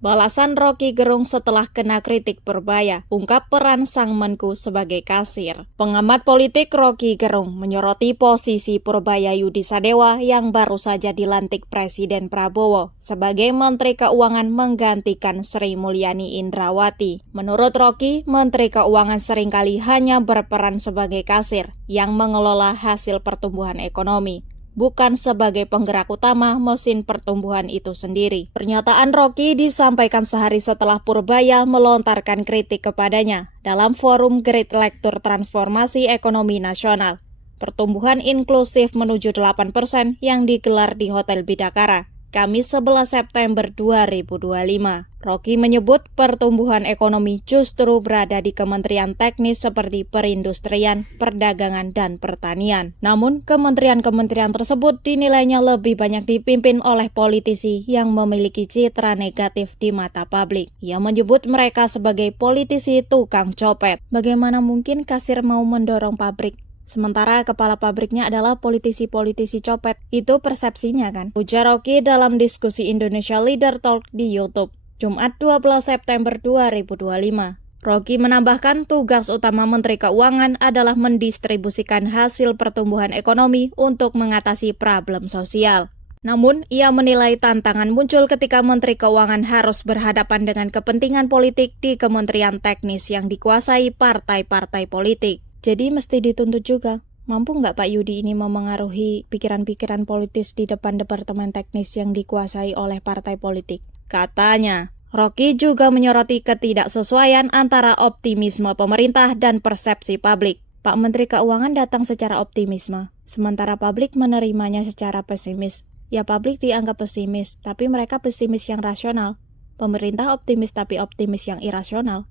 Balasan Rocky Gerung setelah kena kritik Purbaya, ungkap peran sang Menku sebagai kasir. Pengamat politik Rocky Gerung menyoroti posisi Purbaya Yudi Sadewa yang baru saja dilantik Presiden Prabowo sebagai Menteri Keuangan menggantikan Sri Mulyani Indrawati. Menurut Rocky, Menteri Keuangan seringkali hanya berperan sebagai kasir yang mengelola hasil pertumbuhan ekonomi, bukan sebagai penggerak utama mesin pertumbuhan itu sendiri. Pernyataan Rocky disampaikan sehari setelah Purbaya melontarkan kritik kepadanya dalam forum Great Lecture Transformasi Ekonomi Nasional, Pertumbuhan Inklusif menuju 8% yang digelar di Hotel Bidakara, Kamis 11 September 2025. Rocky menyebut pertumbuhan ekonomi justru berada di kementerian teknis seperti perindustrian, perdagangan, dan pertanian. Namun, kementerian-kementerian tersebut dinilainya lebih banyak dipimpin oleh politisi yang memiliki citra negatif di mata publik. Ia menyebut mereka sebagai politisi tukang copet. Bagaimana mungkin kasir mau mendorong pabrik? Sementara kepala pabriknya adalah politisi-politisi copet. Itu persepsinya kan? Ujar Rocky dalam diskusi Indonesia Leader Talk di YouTube, Jumat 12 September 2025. Rocky menambahkan tugas utama Menteri Keuangan adalah mendistribusikan hasil pertumbuhan ekonomi untuk mengatasi problem sosial. Namun, ia menilai tantangan muncul ketika Menteri Keuangan harus berhadapan dengan kepentingan politik di kementerian teknis yang dikuasai partai-partai politik. Jadi mesti dituntut juga, mampu nggak Pak Yudi ini memengaruhi pikiran-pikiran politis di depan departemen teknis yang dikuasai oleh partai politik? Katanya, Rocky juga menyoroti ketidaksesuaian antara optimisme pemerintah dan persepsi publik. Pak Menteri Keuangan datang secara optimisme, sementara publik menerimanya secara pesimis. Ya publik dianggap pesimis, tapi mereka pesimis yang rasional. Pemerintah optimis tapi optimis yang irasional.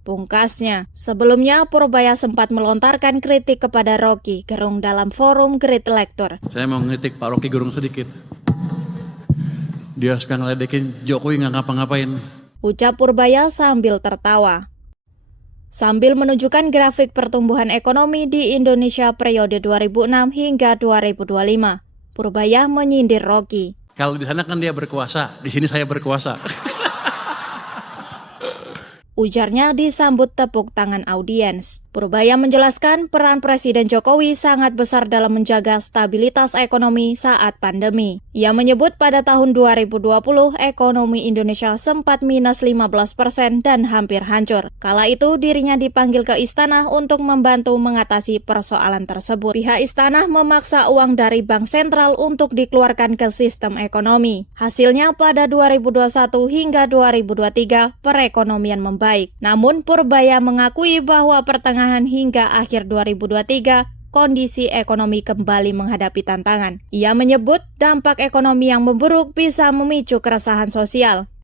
Pungkasnya, sebelumnya Purbaya sempat melontarkan kritik kepada Rocky Gerung dalam forum Great Lecture. Saya mau ngeritik Pak Rocky Gerung sedikit. Dia suka ngeledekin Jokowi nggak ngapa-ngapain. Ucap Purbaya sambil tertawa. Sambil menunjukkan grafik pertumbuhan ekonomi di Indonesia periode 2006 hingga 2025, Purbaya menyindir Rocky. Kalau di sana kan dia berkuasa, di sini saya berkuasa. Ujarnya disambut tepuk tangan audiens. Purbaya menjelaskan peran Presiden Jokowi sangat besar dalam menjaga stabilitas ekonomi saat pandemi. Ia menyebut pada tahun 2020 ekonomi Indonesia sempat minus 15% dan hampir hancur. Kala itu dirinya dipanggil ke istana untuk membantu mengatasi persoalan tersebut. Pihak istana memaksa uang dari Bank Sentral untuk dikeluarkan ke sistem ekonomi. Hasilnya pada 2021 hingga 2023 perekonomian membaik. Namun Purbaya mengakui bahwa pertengahan hingga akhir 2023, kondisi ekonomi kembali menghadapi tantangan. Ia menyebut dampak ekonomi yang memburuk bisa memicu keresahan sosial.